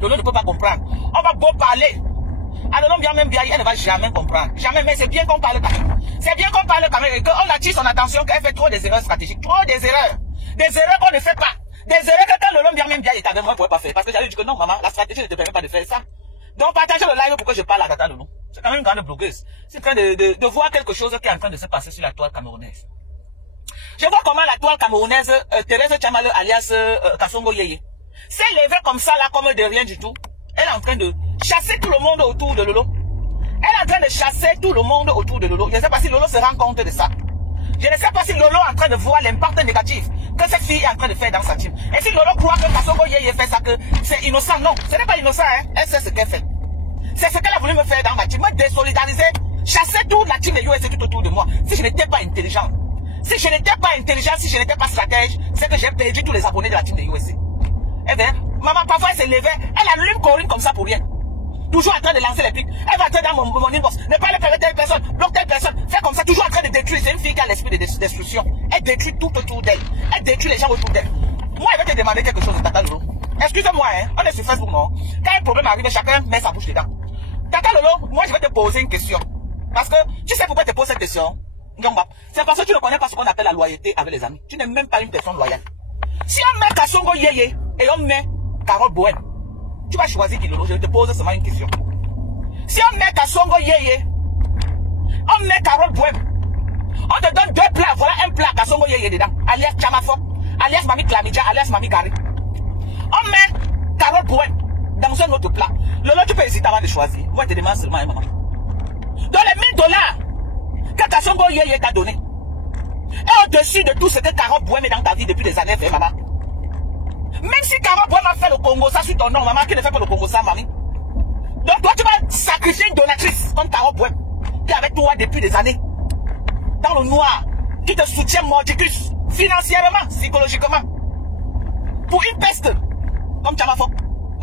Lolo ne peut pas comprendre. On va beau parler. Alors, bien même bien, elle ne va jamais comprendre. Jamais, mais c'est bien qu'on parle quand même. C'est bien qu'on parle quand même et qu'on attire son attention qu'elle fait trop des erreurs stratégiques. Trop des erreurs. Des erreurs qu'on ne fait pas. Des erreurs que quand Lolo bien même bien est avec moi, ne pouvait pas faire. Parce que j'allais dire que non, maman, la stratégie ne te permet pas de faire ça. Donc, partagez le live pour que je parle à Tata Lolo. C'est quand même une grande blogueuse. C'est en train de voir quelque chose qui est en train de se passer sur la toile camerounaise. Je vois comment la toile camerounaise, Thérèse Tchamale alias Kasongo Yeye, s'est levée comme ça là, comme de rien du tout. Elle est en train de chasser tout le monde autour de Lolo. Elle est en train de chasser tout le monde autour de Lolo. Je ne sais pas si Lolo se rend compte de ça. Je ne sais pas si Lolo est en train de voir l'impact négatif que cette fille est en train de faire dans sa team. Et si Lolo croit que Kasongo Yeye fait ça, que c'est innocent, non, ce n'est pas innocent, hein. Elle sait ce qu'elle fait. C'est ce qu'elle a voulu me faire dans ma team, me désolidariser, chasser toute la team de USA tout autour de moi. Si je n'étais pas intelligent, si je n'étais pas intelligent, si je n'étais pas stratège, c'est que j'ai perdu tous les abonnés de la team de USA. Eh bien, maman, parfois elle s'est levée, elle allume Corinne comme ça pour rien. Toujours en train de lancer les pics. Elle va entrer dans mon inbox. Ne pas parler telle personne, bloque telle personne. Fait comme ça, toujours en train de détruire. C'est une fille qui a l'esprit de destruction. Elle détruit tout autour d'elle. Elle détruit les gens autour d'elle. Moi, elle va te demander quelque chose de Tata Lolo. Excusez-moi, hein. On est sur Facebook, non? Quand un problème arrive, chacun met sa bouche dedans. Tata Lolo, moi, je vais te poser une question. Parce que, tu sais pourquoi je te pose cette question? C'est parce que tu ne connais pas ce qu'on appelle la loyauté avec les amis. Tu n'es même pas une personne loyale. Si on met Kasongo Yeye et on met Carole Bohème, tu vas choisir qui, Lolo? Je te pose seulement une question. Si on met Kasongo Yeye, on met Carole Bohème, on te donne deux plats, voilà un plat Kasongo Yeye dedans, alias Chamafo, alias Mami Klamidja, alias Mami Gari. On met Carole Bohème dans un autre plat. Lolo, tu peux hésiter avant de choisir. Moi, je te demande seulement un moment. Dans les $1000 que Kasongo Yeye t'a donné, et au-dessus de tout ce que Carole Bohème est dans ta vie depuis des années, fait, maman. Même si Carole Bohème a fait le Congo ça sur ton nom, maman, qui ne fait pas le Congo ça, mamie. Donc toi, tu vas sacrifier une donatrice comme Carole Bohème, qui est avec toi depuis des années, dans le noir, qui te soutient mordicus, financièrement, psychologiquement, pour une peste, comme Chamafo,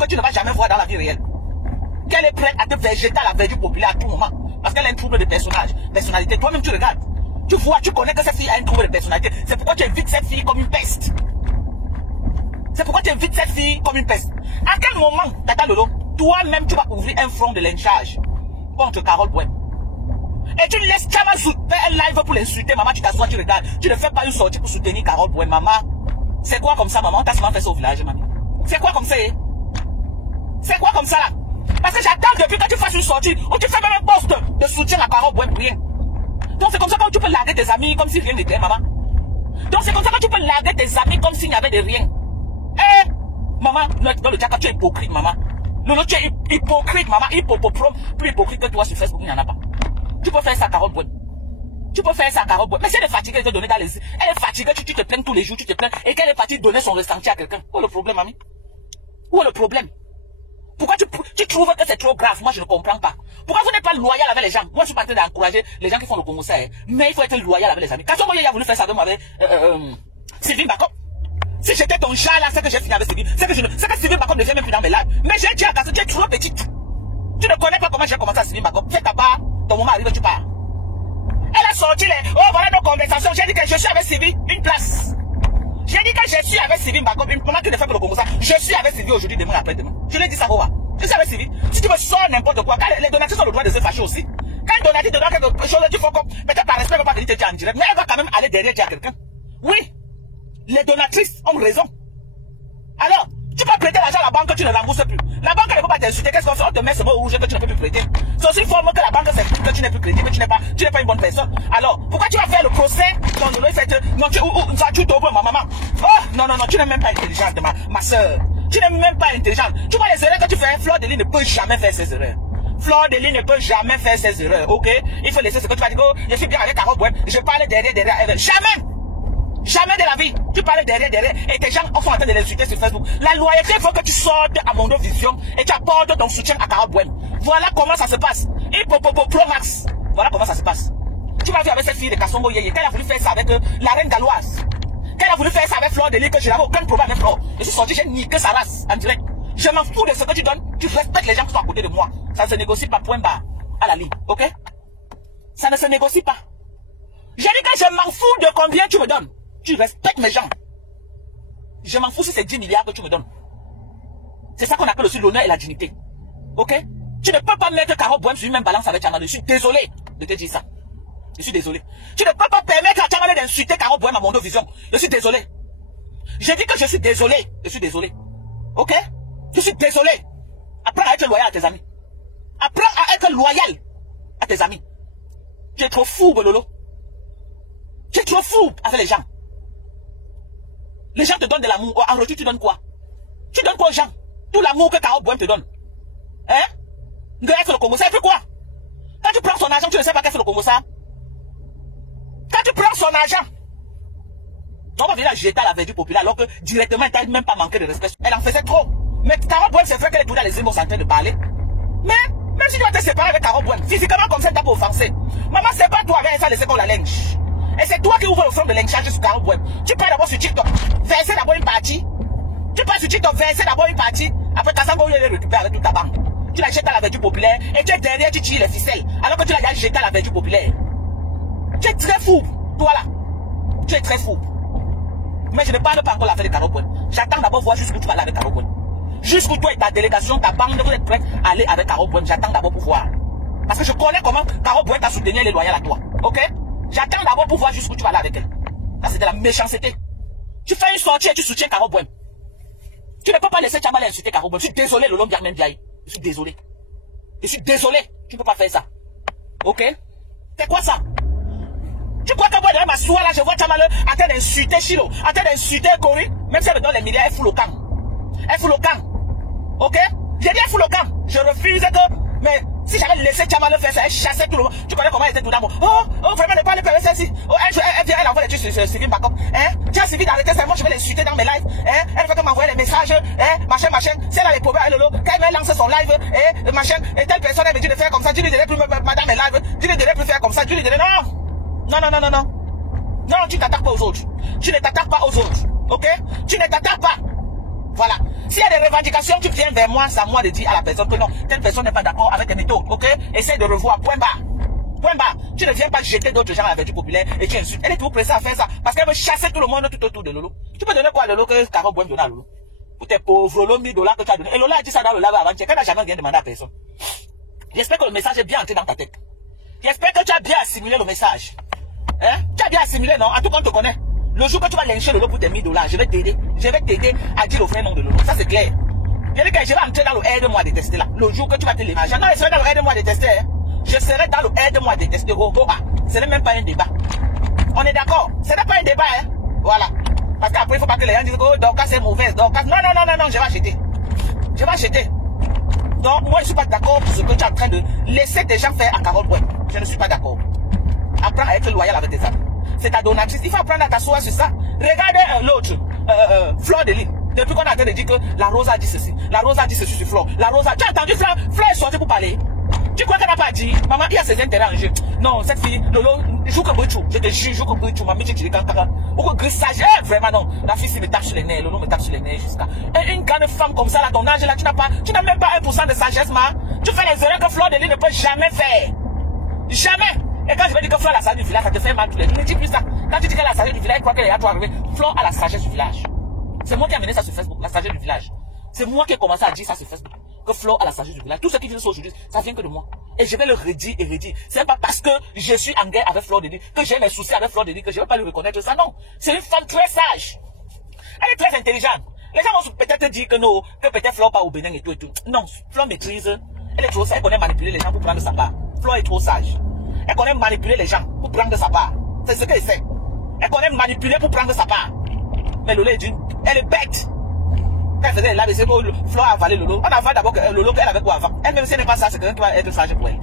que tu ne vas jamais voir dans la vie réelle. Qu'elle est prête à te végéter à la verdure populaire à tout moment, parce qu'elle a un trouble de personnalité. Toi-même, tu regardes. Tu vois, tu connais que cette fille a un trouble de personnalité. C'est pourquoi tu évites cette fille comme une peste. C'est pourquoi tu évites cette fille comme une peste. À quel moment, Tata Lolo, toi-même, tu vas ouvrir un front de lynchage contre Carole Bohème? Et tu laisses Chama faire un live pour l'insulter, maman, tu t'assois, tu regardes. Tu ne fais pas une sortie pour soutenir Carole Bohème, maman. C'est quoi comme ça, maman? On t'a souvent fait ça au village, maman. C'est quoi comme ça, hein? C'est quoi comme ça, là? Parce que j'attends depuis que tu fasses une sortie, ou tu fais même un poste de soutien à Carole Bohème pour rien. Donc c'est comme ça que tu peux larguer tes amis comme si rien n'était, maman. Donc c'est comme ça que tu peux larguer tes amis comme s'il n'y avait de rien. Eh, maman, dans le Tchaka, tu es hypocrite, maman. Lolo, tu es hypocrite, maman. Plus hypocrite que toi sur Facebook, il n'y en a pas. Tu peux faire ça à Carole Bohème. Tu peux faire ça à Carole Bohème. Mais si elle est fatiguée de te donner dans les... Elle est fatiguée, tu te plains tous les jours, tu te plains. Et qu'elle est fatiguée de donner son ressenti à quelqu'un. Où est le problème, mamie? Où est le problème? Pourquoi tu trouves que c'est trop grave? Moi, je ne comprends pas. Pourquoi vous n'êtes pas loyal avec les gens? Moi, je suis pas en train d'encourager les gens qui font le Congo ça, hein. Mais il faut être loyal avec les amis. Quand Somoye a voulu faire ça avec Sylvie Bako, si j'étais ton chat là, c'est que j'ai fini avec Sylvie. C'est que Sylvie Bako ne vient même plus dans mes lives. Mais j'ai dit à Kassou, tu es trop petite. Tu ne connais pas comment j'ai commencé à Sylvie Bako. Fais ta part, ton moment arrive, tu pars. Elle a sorti les... Oh, voilà nos conversations. J'ai dit que je suis avec Sylvie, une place. J'ai dit que je suis avec Sylvie Bako, pendant que tu ne fais pas le Congo ça. Je suis avec Sylvie aujourd'hui, demain, après-demain. Je l'ai dit ça, Boba. Je suis avec Sylvie. Si tu me sors n'importe quoi, quand les donatrices ont le droit de se fâcher aussi. Quand une donatrice te donne quelque chose, tu fais comme, peut-être par respect, pas venir te dire en direct, mais elle va quand même aller derrière dire à quelqu'un. Oui, les donatrices ont raison. Alors, tu peux prêter l'argent à la banque, tu ne rembourses plus. La banque ne peut pas t'insulter, qu'est-ce qu'on fait? On te met ce mot rouge que tu ne peux plus prêter. C'est aussi forme que la banque s'explique que tu n'es plus crédible, tu n'es pas une bonne personne. Alors, pourquoi tu vas faire le procès dans le fait non, tu t'ouvres ma maman. Oh, non, tu n'es même pas intelligente, ma soeur. Tu n'es même pas intelligente. Tu vois les erreurs que tu fais, Fleur de Lys ne peut jamais faire ces erreurs. Fleur de Lys ne peut jamais faire ces erreurs, ok? Il faut laisser ce que tu vas dire, oh, je suis bien avec Carole Bohème, je parle derrière, jamais! Jamais de la vie. Tu parles derrière, et tes gens sont en train de l'insulter sur Facebook. La loyauté, il faut que tu sortes à Mondo Vision et tu apportes ton soutien à Carole Bohème. Voilà comment ça se passe. Pro Max. Voilà comment ça se passe. Tu m'as vu avec cette fille de Kasongo Yeye, qu'elle a voulu faire ça avec la reine galloise. Qu'elle a voulu faire ça avec Fleur de Lys, que je n'avais aucun problème avec Fleur. Je suis sorti, j'ai niqué sa race en direct. Je m'en fous de ce que tu donnes. Tu respectes les gens qui sont à côté de moi. Ça ne se négocie pas, point barre. À la ligne, ok? Ça ne se négocie pas. J'ai dit que je m'en fous de combien tu me donnes. Tu respectes mes gens. Je m'en fous si c'est 10 milliards que tu me donnes. C'est ça qu'on appelle aussi l'honneur et la dignité. Ok? Tu ne peux pas mettre Caro Bohem sur une même balance avec Tchamale. Je suis désolé de te dire ça. Je suis désolé. Tu ne peux pas permettre à Tchamale d'insulter Caro Bohem à Mondo Vision. Je suis désolé. J'ai dit que je suis désolé. Je suis désolé. Ok? Je suis désolé. Apprends à être loyal à tes amis. Apprends à être loyal à tes amis. Tu es trop fou, Bololo. Tu es trop fou avec les gens. Les gens te donnent de l'amour. En retour, tu donnes quoi? Tu donnes quoi aux gens? Tout l'amour que Caro Bohem te donne. Hein? Grève le Congo, ça fait quoi? Quand tu prends son argent, tu ne sais pas qu'est-ce que le Congo ça? Quand tu prends son argent, on va venir la jeter à la verdure populaire alors que directement, elle n'a même pas manqué de respect. Elle en faisait trop. Mais Caro Bohem, c'est vrai qu'elle est tout dans les émots en train de parler. Mais, même si tu vas te séparer avec Caro Bohem, physiquement comme ça, tu n'as pas offensé. Maman, c'est pas toi avec ça, laisser qu'on la lynche. Et c'est toi qui ouvres le front de lynchage sur Caro Bohem. Tu pars d'abord sur TikTok, verser d'abord une partie. Tu pars sur TikTok, verser d'abord une partie. Après, Kassango, il récupère avec toute ta banque. Tu la jettes à la verdure populaire et tu es derrière, tu tires les ficelles. Alors que tu l'as déjà jeté à la verdure populaire. Tu es très fou, toi là. Tu es très fou. Mais je ne parle pas encore l'affaire de Caro Bohem. J'attends d'abord voir jusqu'où tu vas aller avec Caro Bohem. Jusqu'où toi et ta délégation, ta bande, vous êtes prêts à aller avec Caro Bohem. J'attends d'abord pour voir. Parce que je connais comment Caro Bohem t'a soutenu, elle est loyale à toi. Ok? J'attends d'abord pour voir jusqu'où tu vas aller avec elle. Ça, c'est de la méchanceté. Tu fais une sortie et tu soutiens Caro Bohem. Tu ne peux pas laisser Tchamale insulter Caro Bohem. Je suis désolé, le long Biarmen Biaye. Je suis désolé. Je suis désolé. Tu ne peux pas faire ça. Ok? C'est quoi ça? Tu crois que moi, derrière ma soie là, je vois Tchamale en train d'insulter Chilo, en train d'insulter Kori, même si elle me donne les milliards, elle fout le camp. Elle fout le camp. Ok? J'ai dit elle fout le camp. Je refuse que. Mais si j'avais laissé Tchamale faire ça, elle chassait tout le monde. Tu connais comment elle était tout d'abord. Oh, vraiment, ne pas le faire celle-ci. Oh, elle vient, elle envoie les trucs sur Sylvie Backup. Hein? Tiens, Sylvie d'arrêter ça, moi je vais l'insulter dans mes lives. Hein? Elle veut que m'envoyer les messages. Hein? Machin. Si elle a les problèmes, quand elle va lancer son live, machin, et telle personne, elle me dit de faire comme ça. Tu lui dirais plus, madame mes lives. Tu lui dirais plus faire comme ça. Tu lui dirais non. Non, tu t'attaques pas aux autres. Tu ne t'attaques pas aux autres. Ok? Tu ne t'attaques pas. Voilà. S'il y a des revendications, tu viens vers moi, c'est à moi de dire à la personne que non, telle personne n'est pas d'accord avec tes méthodes. Ok? Essaye de revoir. Point barre. Point barre. Tu ne viens pas jeter d'autres gens à la verdure populaire et tu insultes. Elle est toujours pressée à faire ça parce qu'elle veut chasser tout le monde tout autour de Lolo. Tu peux donner quoi à Lolo que Caro Bohem donne à Lolo? Pour tes pauvres Lolo, $1000 que tu as donné. Et Lolo a dit ça dans le live avant-hier. Elle n'a jamais rien demandé à personne. J'espère que le message est bien entré dans ta tête. J'espère que tu as bien assimilé le message. Hein? Tu as bien assimilé, non? En tout cas, on te connaît. Le jour que tu vas lyncher Lolo pour tes $1000, je vais t'aider. Je vais t'aider à dire le vrai nom de Lolo. Ça, c'est clair. Je vais entrer dans le aide-moi à détester là. Le jour que tu vas te l'évager. Non, je serai dans le aide-moi à détester. Hein? Je serai dans le aide-moi à détester. Ce n'est même pas un débat. On est d'accord? Ce n'est pas un débat. Hein? Voilà. Parce qu'après, il ne faut pas que les gens disent que Dorcas c'est mauvaise. Dorcas. Non, je vais acheter. Je vais acheter. Donc, moi, je ne suis pas d'accord pour ce que tu es en train de laisser des gens faire à Caro Bohem. Je ne suis pas d'accord. Apprends à être loyal avec tes amis. C'est ta donatrice. Il faut apprendre à t'asseoir sur ça. Regardez l'autre, Fleur de Lys. Depuis qu'on a en train de dire que la Rose a dit ceci. La Rose a dit ceci sur Fleur. La Rose a... Tu as entendu Fleur? Fleur est sortie pour parler. Tu crois qu'elle n'a pas dit? Maman, il y a ses intérêts en jeu. Non, cette fille, Lolo, joue comme Brichou. Je te jure, joue comme Brichou. Maman, tu dis caca. Ou que grissage. Vraiment non. La fille, me tape sur les nerfs. Lolo me tape sur les nerfs jusqu'à. Une grande femme comme ça, là, ton âge, là, tu n'as même pas 1% de sagesse, ma. Tu fais les erreurs que Fleur de Lys ne peut jamais faire. Jamais. Et quand je vais dire que Fleur a la sagesse du village, ça te fait mal tous les jours. Ne dis plus ça. Quand tu dis qu'elle a la sagesse du village, je crois qu'elle est à toi arriver. Fleur a la sagesse du village. C'est moi qui ai amené ça sur Facebook, la sagesse du village. C'est moi qui ai commencé à dire ça sur Facebook. Que Fleur a la sagesse du village. Tout ce qui vient aujourd'hui, ça vient que de moi. Et je vais le redire et redire. C'est pas parce que je suis en guerre avec Fleur de Lys, que j'ai mes soucis avec Fleur de Lys, que je ne vais pas lui reconnaître ça. Non. C'est une femme très sage. Elle est très intelligente. Les gens vont peut-être dire que non, que peut-être Fleur part au Bénin et tout et tout. Non. Fleur maîtrise. Elle est trop sage. Elle connaît manipuler les gens pour prendre sa part. Fleur est trop sage. Elle connaît manipuler les gens pour prendre sa part. C'est ce qu'elle fait. Elle connaît manipuler pour prendre sa part. Mais Lolo elle est bête. Quand elle faisait là, c'est que Fleur a avalé Lolo. On avale d'abord que Lolo, elle avait quoi avant. Elle-même, si elle n'est pas ça, c'est quelqu'un qui va être sage pour elle.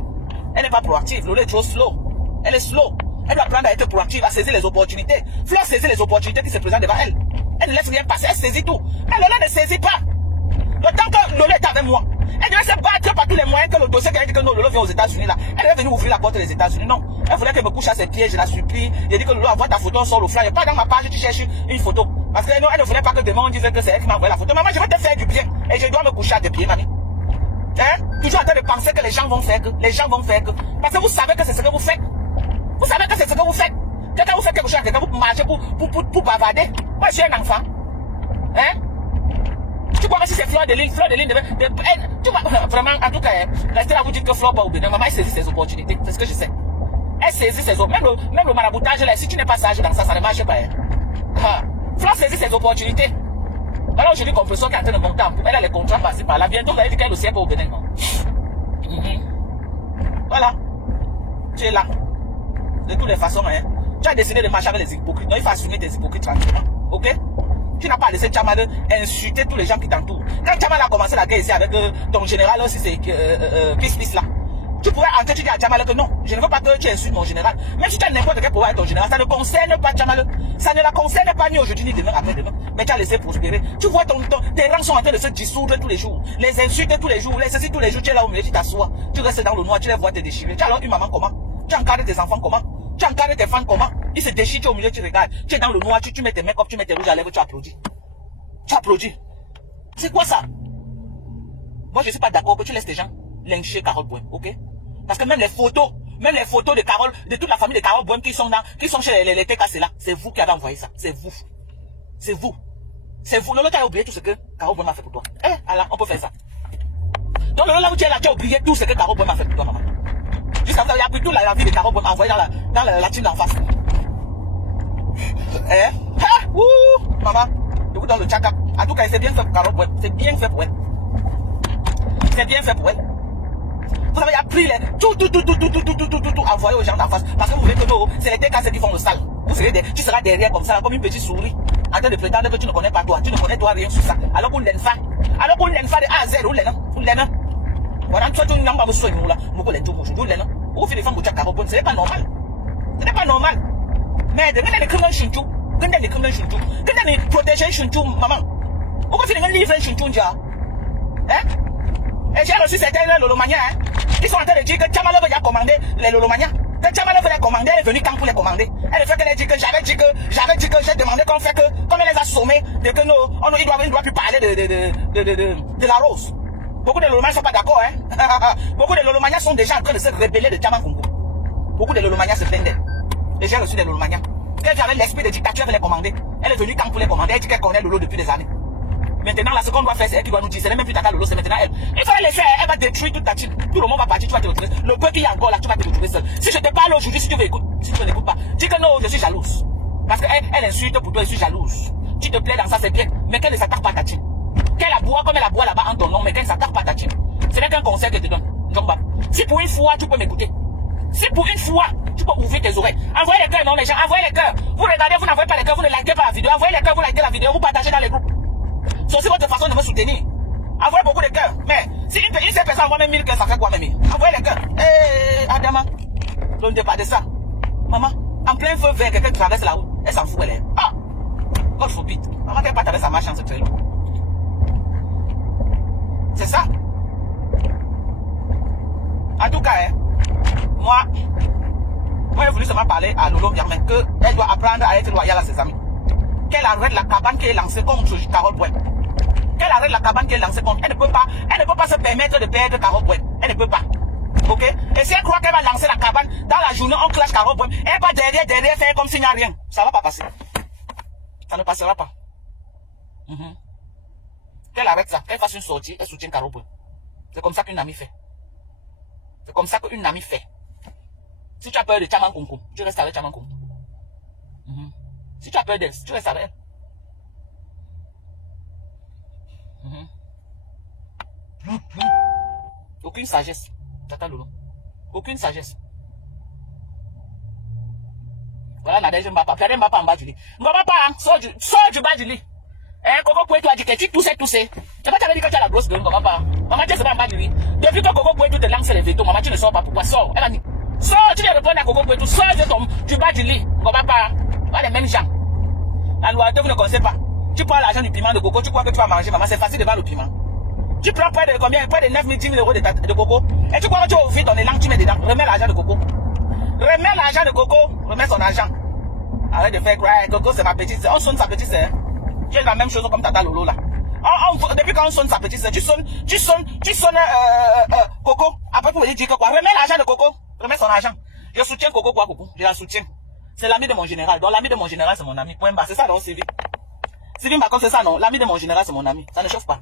Elle n'est pas proactive. Lolo est trop slow. Elle est slow. Elle doit apprendre à être proactive, à saisir les opportunités. Fleur saisit les opportunités qui se présentent devant elle. Elle ne laisse rien passer, elle saisit tout. Mais Lolo ne saisit pas. Le temps que Lolo est avec moi, elle devait se battre par tous les moyens que le dossier qui a dit que non, Lolo vient aux États-Unis là. Elle devait venir ouvrir la porte des États-Unis. Non. Elle voulait qu'elle me couche à ses pieds, je la supplie. J'ai dit que Lolo envoie ta photo sur le flyer. Pas dans ma page, tu cherches une photo. Parce que non, elle ne voulait pas que demain on dise que c'est elle qui m'a envoyé la photo. Maman, je vais te faire du bien. Et je dois me coucher à tes pieds, mamie. Hein? Toujours en train de penser que les gens vont faire que. Les gens vont faire que. Parce que vous savez que c'est ce que vous faites. Vous savez que c'est ce que vous faites. Quelqu'un vous fait quelque chose à quelqu'un, vous marchez pour bavarder. Moi, je suis un enfant. Hein? Tu vois, si c'est Fleur de Lille, tu vois, vraiment, en tout cas, restez là vous dire que Fleur pas au Bénin. Maman, elle saisit ses opportunités. C'est ce que je sais. Elle saisit ses opportunités. Même le maraboutage, là, si tu n'es pas sage dans ça, ça ne marche pas. Fleur saisit ses opportunités. Alors aujourd'hui, Compression qui est en train de monter en poupe, elle a les contrats passés par là. Bientôt, vous allez dire qu'elle aussi est pas au Bénin. Voilà. Tu es là. De toutes les façons, hein. Tu as décidé de marcher avec les hypocrites. Donc il faut assumer tes hypocrites tranquillement. Ok? Tu n'as pas laissé Tchamal insulter tous les gens qui t'entourent. Quand Tchamal a commencé la guerre ici avec ton général, aussi c'est Pis là. Tu pourrais entrer, tu dis à Tchamal que non, je ne veux pas que tu insultes mon général. Même si tu as n'importe quel pouvoir avec ton général, ça ne concerne pas Tchamal. Ça ne la concerne pas ni aujourd'hui ni demain après demain. Mais tu as laissé prospérer. Tu vois tes rangs sont en train de se dissoudre tous les jours. Les insultes tous les jours, les ceci tous les jours. Tu es là au milieu, tu t'assois. Tu restes dans le noir, tu les vois te déchirer. Tu as alors une maman comment? Tu encadres tes enfants comment? Tu encadres tes fans comment? Ils se déchirent, tu es au milieu, tu regardes. Tu es dans le noir, tu mets tes make-up, tu mets tes rouges à lèvres, tu applaudis. Tu applaudis. C'est quoi ça? Moi, je ne suis pas d'accord que tu laisses tes gens lyncher Carole Bouin, ok? Parce que même les photos de Carole, de toute la famille de Carole Bouin qui sont chez les TKC là, c'est vous qui avez envoyé ça. C'est vous. C'est vous. C'est vous. Lolo, tu as oublié tout ce que Carole Bouin m'a fait pour toi. Eh, alors, on peut faire ça. Donc, Lolo, là où tu es là, tu as oublié tout ce que Carole Bouin m'a fait pour toi, maman. Jusqu'à présent, il y a pris toute la vie de Carole Bouin envoyée dans la team d'en face. Maman, je vous donne le tchaka. En tout cas, c'est bien fait pour Carole Bouin. C'est bien fait pour elle. C'est bien fait pour elle. Vous avez appris tout envoyé aux gens d'en face. Parce que vous voulez que nous, c'est les TKC qui font le sale. Tu seras derrière comme ça, comme une petite souris, en train de prétendre que tu ne connais pas toi. Tu ne connais toi rien sur ça. Alors qu'on l'aime pas. Alors qu'on l'aime pas de A à Z, ou l'aime. Voilà, toi, tu n'as pas besoin de nous là. Vous l'aime tout, vous l'aime. Vous faites des femmes pour Tchaka, ce n'est pas normal. Ce n'est pas normal. Mais de les criminels chunchou, les criminels chunchou, les protégés chunchou, maman. Vous pouvez faire des livres chunchou, déjà. Hein? Et j'ai reçu certains Lolomania, hein. Ils sont en train de dire que Tchamal veut commander les Lolomania. Que Tchamal veut les commander, elle est venue quand pour les commander. Elle fait qu'elle dit que j'avais dit que j'ai demandé qu'on fait que, comme elle les a sommés, de que nous, il doit plus parler de la rose. Beaucoup de Lolomania ne sont pas d'accord, hein. Beaucoup de Lolomania sont déjà en train de se rebeller de Tchamal Congo. Beaucoup de Lolomania se plaignent d'elle. Et j'ai reçu des Lolomania. Quand j'avais l'esprit de dictature, elle les commander. Elle est venue quand pour les commander, elle dit qu'elle connaît Lolo depuis des années. Maintenant, la seconde doit faire, c'est elle qui doit nous dire, c'est même plus Tata Lolo, c'est maintenant elle. Il faut la laisser, elle va détruire toute ta team. Tout le monde va partir, tu vas te retrouver. Le peu qu'il y a encore là, tu vas te retrouver seul. Si je te parle aujourd'hui, si tu veux écouter, si tu ne l'écoutes pas, dis que non, je suis jalouse. Parce qu'elle insulte pour toi, je suis jalouse. Tu te plais dans ça, c'est bien. Mais qu'elle ne s'attaque pas à ta team. Qu'elle aboie comme elle aboie là-bas en ton nom, mais qu'elle ne s'attaque pas à ta team. Ce n'est qu'un conseil que je te donne. Si pour une fois, tu peux m'écouter. Si pour une fois, tu peux ouvrir tes oreilles. Envoyez les cœurs, non les gens, envoyez les cœurs. Vous regardez, vous n'envoyez pas les cœurs, vous ne likez pas la vidéo. Envoyez les cœurs, vous likez la vidéo, vous partagez dans les groupes. C'est aussi votre façon de me soutenir. Envoyez beaucoup de cœurs. Mais si une seule personne envoie même 1000 cœurs, ça fait quoi même? Envoyez les cœurs. Adama, ne pas de ça. Maman, en plein feu vert, quelqu'un traverse la route. Elle s'en fout, elle est. Ah! God forbid. Maman, qu'elle partage sa marche en ce train. C'est ça. En tout cas, moi, j'ai voulu seulement parler à Lolo Germain qu'elle doit apprendre à être loyale à ses amis. Qu'elle arrête la cabane qui est lancée contre Carole Bouin. Qu'elle arrête la cabane qui est lancée contre. Elle ne peut pas se permettre de perdre Carole Bouin. Elle ne peut pas. Ok? Et si elle croit qu'elle va lancer la cabane, dans la journée, on clash Carole Bouin. Elle va derrière, faire comme s'il n'y a rien. Ça ne va pas passer. Ça ne passera pas. Qu'elle arrête ça. Qu'elle fasse une sortie, elle soutient Carole Bouin. C'est comme ça qu'une amie fait. C'est comme ça qu'une amie fait. Si tu as peur de Tchaman Konko, tu restes avec Tchaman Konko. Si tu as peur d'elle, tu restes avec elle. Aucune sagesse. Tata Lolo. Aucune sagesse. Voilà, Nadège Mbapa. Regardez Mbapa en bas du lit. Mbapa, sors du bas du lit. Coco Poué, tu as dit que tu toussais. Tu n'as pas dit que tu as la grosse gueule, Mbapa. Maman, tu es en bas du lit. Depuis que Coco Poué, tu te lances les vétos, maman, tu ne sors pas. Pourquoi? Sors. Elle a dit. Sors, tu viens répondre à Coco Poué, tu sors du bas du lit. Mbapa. Pas les mêmes gens. La loi, vous ne connaissez pas. Tu prends l'argent du piment de coco, tu crois que tu vas manger, maman, c'est facile de vendre le piment. Tu prends près de combien? Près de 9 000, 10 000 euros de coco. Et tu crois que tu vas ouvrir ton élan, tu mets dedans. Remets l'argent de coco. Remets l'argent de coco, remets son argent. Arrête de faire croire, coco c'est ma petite sœur. On sonne sa petite sœur. J'ai la même chose comme Tata Lolo là. Depuis quand on sonne sa petite sœur, tu sonnes coco. Après pour lui dire que quoi? Remets l'argent de coco, remets son argent. Je soutiens coco quoi, coco. Je la soutiens. C'est l'ami de mon général. Donc l'ami de mon général c'est mon ami. Point bas. C'est ça non, Sylvie? Sylvie Mbakon c'est ça non? L'ami de mon général c'est mon ami. Ça ne chauffe pas.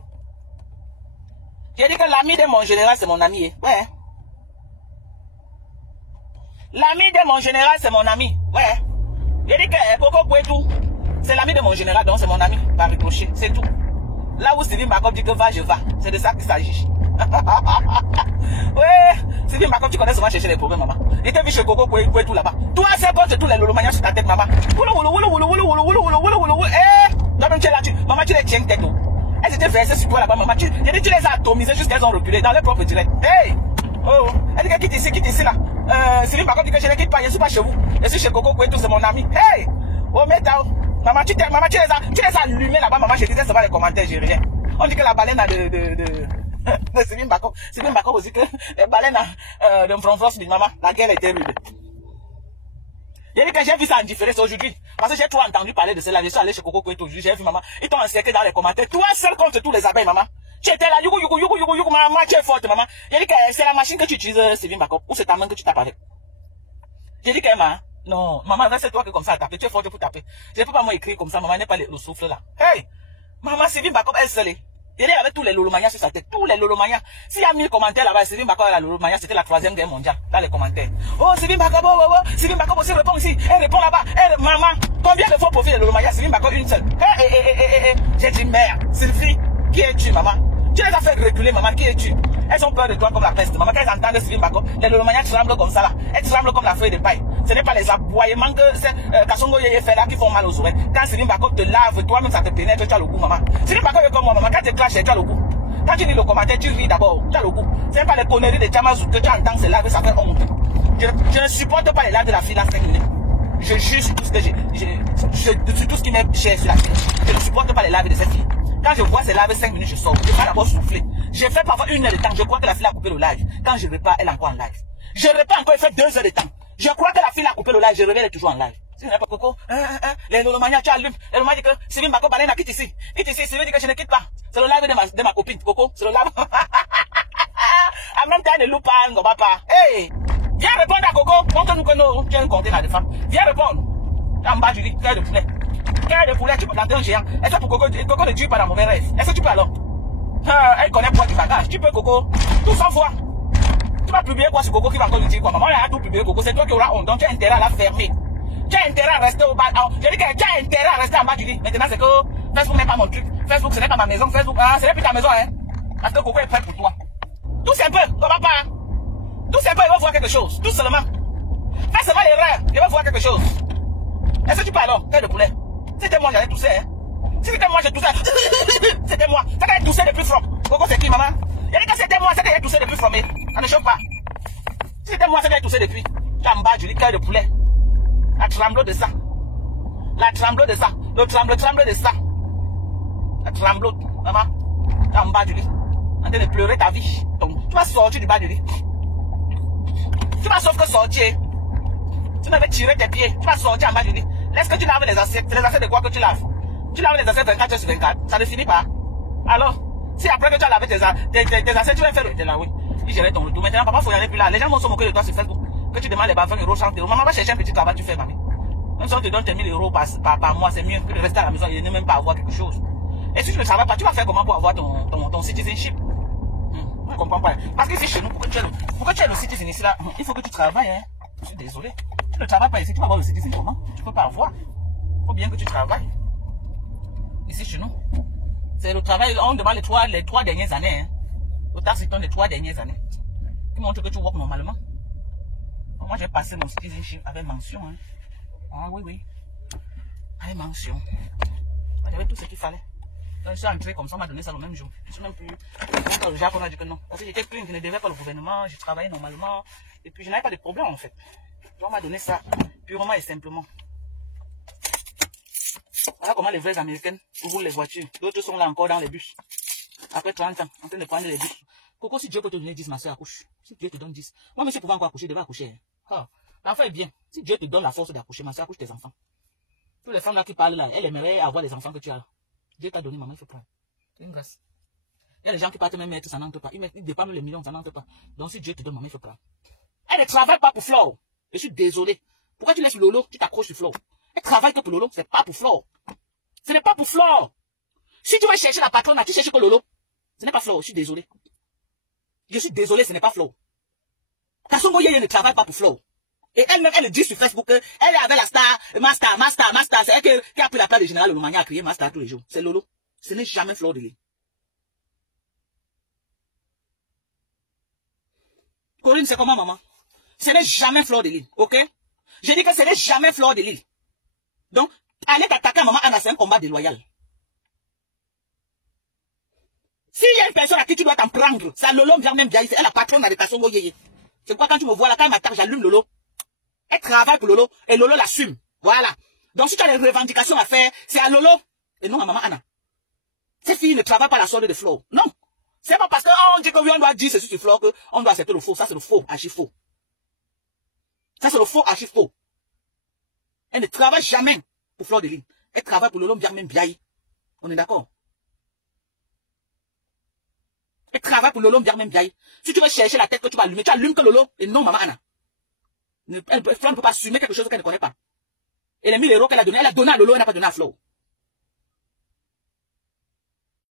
J'ai dit que l'ami de mon général, c'est mon ami. Ouais. L'ami de mon général, c'est mon ami. Ouais. J'ai dit que Coco Kouetou, c'est l'ami de mon général, donc c'est mon ami. Pas reprocher, c'est tout. Là où Sylvie Mbakov dit que va, je vais. C'est de ça qu'il s'agit. Ouais. Sylvie Mbakov, tu connais souvent chercher les problèmes, maman. Il était vu chez Coco Kouetou là-bas. Toi, c'est bon, c'est tous les lolomanias sur ta tête, maman. Eh, toi-même, tu es là, maman, tu les tiens tête. Elles étaient versées sur toi là-bas, maman. J'ai dit, tu les as atomisées jusqu'à qu'elles ont reculé dans leur propre direct. Hey! Oh, elle dit qu'elle quitte ici là. Sylvie Mbakov dit que je ne quitte pas, je suis pas chez vous. Je suis chez Coco Kouetou, c'est mon ami. Hey! Oh, Métao. Maman, tu les as allumés là-bas, maman, je disais, ça va les commentaires, j'ai rien. On dit que la baleine a de Sylvie Mbakov aussi que la baleine a de France, maman, la guerre était rude. J'ai dit que j'ai vu ça en différé aujourd'hui. Parce que j'ai trop entendu parler de cela. Je suis allé chez Coco Kouetou aujourd'hui. J'ai vu maman. Ils t'ont encerclé dans les commentaires. Toi seul contre tous les abeilles, maman. Tu étais là. Youkou, maman. Tu es forte, maman. J'ai dit que c'est la machine que tu utilises, Sylvie Mbakov. Ou c'est ta main que tu tapes avec. J'ai dit que maman. Non, maman, c'est toi qui comme ça à taper. Tu es forte pour taper. Je ne peux pas moi écrire comme ça. Maman n'est pas le souffle là. Hey! Maman, Sylvie Mbakov, elle seule. Il est avec tous les lolomanias sur sa tête. Tous les lolomanias. S'il y a 1000 commentaires là-bas, Sylvie Mbakov et la lolomania, c'était la 3e guerre mondiale. Dans les commentaires. Oh, Sylvie Mbakov, Sylvie Mbakov aussi répond ici. Elle répond là-bas. Maman, combien de fois profil de lolomania? Sylvie Mbakov, une seule. J'ai dit merde. Sylvie, qui es-tu, maman? Tu les as fait reculer, maman. Qui es-tu? Elles ont peur de toi comme la peste. Maman, quand elles entendent Sylvie Mbakov, les lolomanias tremblent comme ça là. Elles tremblent comme la feuille de paille. Ce n'est pas les aboiements que c'est Kassongo Yeye fait là qui font mal aux oreilles. Quand Sylvie Mbakov te lave, toi-même ça te pénètre, tu as le goût, maman. Sylvie Mbakov est comme moi, maman. Quand tu clashes, tu as le goût. Quand tu lis le commentaire, tu ris d'abord, tu as le goût. Ce n'est pas les conneries de Tchamazou que tu entends se laver, ça fait honte. Je ne supporte pas les laves de la fille là 5 minutes. Je juge sur tout ce que sur tout ce qui m'est cher sur la fille. Je ne supporte pas les laves de cette fille. Quand je vois ces laves 5 minutes, je sors. Je vais d'abord souffler. J'ai fait parfois 1 heure de temps. Je crois que la fille a coupé le live. Quand je repars, elle est encore en live. Je repars encore, elle fait 2 heures de temps. Je crois que la fille a coupé le live. Je reviens, elle est toujours en live. Si vous n'avez pas Coco, les lolomanias, tu allumes. Les lolomanias disent que Sylvie Mbakov, Balena, quitte ici. Quitte ici, Sylvie dit que je ne quitte pas. C'est le live de ma copine, Coco. C'est le live. En même temps, ne loupe pas, ne va pas. Hey! Viens répondre à Coco. Montre-nous que nous, tu as un conteneur de femmes. Viens répondre. En bas, Julie, cœur de poulet. Cœur de poulet, tu peux planter un géant. Est-ce que pour Coco ne tue pas dans mauvais rêve? Est-ce que tu peux alors? Elle connaît quoi du bagage. Tu peux, Coco. Tout sans foi. Tu vas publier quoi sur Coco qui va encore lui dire quoi? Maman, elle a tout publié, Coco. C'est toi qui auras honte. Donc, tu as intérêt à la fermer. Tu as intérêt à rester au bas. J'ai dit que tu as intérêt à rester en bas, Julie. Maintenant, c'est que Facebook n'est pas mon truc. Facebook, ce n'est pas ma maison. Facebook, ce n'est plus ta maison, hein. Parce que Coco est prêt pour toi. Tout simplement, on va pas. Tout simplement, il va voir quelque chose. Tout seulement. Fais seulement l'erreur. Il va voir quelque chose. Est-ce que tu parles alors? Cœur de poulet. C'était moi, j'allais tousser, hein. Si c'était moi, j'ai toussé. C'était moi. Ça qu'elle toussé depuis from. Coco, c'est qui, maman? Il a dit que c'était moi, c'est qu'elle toussé depuis from. On ne chauffe pas. Si c'était moi, c'est qu'elle toussé depuis. Tu as en bas, Julie, cœur de poulet. La tremblo de ça. La tremblo de ça. Le tremble de ça. La tremblo, maman. Tu es en bas, Julie. En train de pleurer ta vie. Donc, tu vas sortir du bas, Julie. Tu vas sauf que sortir. Tu m'avais tiré tes pieds. Tu vas sortir en bas, Julie. Laisse que tu laves les assiettes. C'est les assiettes de quoi que tu laves? Tu laves les assiettes 24 heures sur 24. Ça ne finit pas. Alors, si après que tu as lavé tes assiettes, tu vas faire le oui. Il gérait ton retour. Maintenant, papa, faut y aller plus là. Les gens vont se moquer de toi sur Facebook. Que tu demandes les 20 €, 100 €. Maman va chercher un petit travail, tu fais, mamie. Même si on te donne tes 1000 € par mois, c'est mieux que de rester à la maison et ne même pas avoir quelque chose. Et si tu ne travailles pas, tu vas faire comment pour avoir ton citizenship? Je ne comprends pas. Parce que ici, chez nous, pourquoi tu es le citizen ici là? Il faut que tu travailles, hein. Je suis désolé. Tu ne travailles pas ici, tu vas avoir le citizen comment? Tu ne peux pas avoir. Il faut bien que tu travailles. Ici, chez nous. C'est le travail, on demande les 3 dernières années, hein. Le tax return les 3 dernières années. Qui montre que tu work normalement. Moi, j'ai passé mon citizenship avec mention, hein. Ah oui. Avec mention. J'avais tout ce qu'il fallait. Quand je suis entré comme ça, on m'a donné ça le même jour. Je suis même plus. Quand le Jacques, on a dit que non. Parce que j'étais clean, je ne devais pas le gouvernement, je travaillais normalement. Et puis je n'avais pas de problème en fait. Donc on m'a donné ça purement et simplement. Voilà comment les vraies américaines roulent les voitures. D'autres sont là encore dans les bus. Après 30 ans, en train de prendre les bus. Coco, si Dieu peut te donner 10, ma soeur accouche. Si Dieu te donne 10. Moi, mais si je pouvais encore accoucher, je devais accoucher. L'enfant est bien. Si Dieu te donne la force d'accoucher, ma soeur accouche tes enfants. Toutes les femmes là qui parlent là, elles aimeraient avoir les enfants que tu as là. Dieu t'a donné, maman, il faut prendre. C'est une grâce. Il y a des gens qui partent même mettre, ça n'entre pas. Ils dépendent les millions, ça n'entre pas. Donc si Dieu te donne, maman, il faut prendre. Elle ne travaille pas pour Flore. Je suis désolé. Pourquoi tu laisses Lolo, tu t'accroches sur Flore? Elle travaille que pour Lolo, c'est pas pour Flore. Ce n'est pas pour Flore. Si tu vas chercher la patronne, tu cherches que Lolo. Ce n'est pas Flore, je suis désolé. Je suis désolé, ce n'est pas Flo. Kassongo Yeye ne travaille pas pour Flo. Et elle-même, elle dit sur Facebook qu'elle avait la star, Master. C'est elle qui a pris la place de général Romagna à crier Master tous les jours. C'est Lolo. Ce n'est jamais Fleur de Lys. Corinne, c'est comment, maman? Ce n'est jamais Fleur de Lys, ok? J'ai dit que ce n'est jamais Fleur de Lys. Donc, aller t'attaquer à maman Anna, c'est un combat déloyal. S'il y a une personne à qui tu dois t'en prendre, c'est Lolo même bien, c'est elle la patronne de Kassongo Yeye. C'est pourquoi quand tu me vois là, quand elle m'attaque, j'allume Lolo. Elle travaille pour Lolo et Lolo l'assume. Voilà. Donc si tu as des revendications à faire, c'est à Lolo et non à maman Anna. Ces filles ne travaillent pas la sorte de Flo. Non. C'est pas parce qu'on dit que oui, on doit dire ceci sur Flo qu'on doit accepter le faux. Ça, c'est le faux, archi faux. Ça, c'est le faux, archi faux. Elle ne travaille jamais pour Fleur de Lys. Elle travaille pour Lolo même Biaï. On est d'accord? Elle travaille pour Lolo même Biaï. Si tu veux chercher la tête que tu allumes que Lolo et non maman Anna. Flo ne peut pas assumer quelque chose qu'elle ne connaît pas. Et les 1000 € qu'elle a donné à Lolo, elle n'a pas donné à Flo.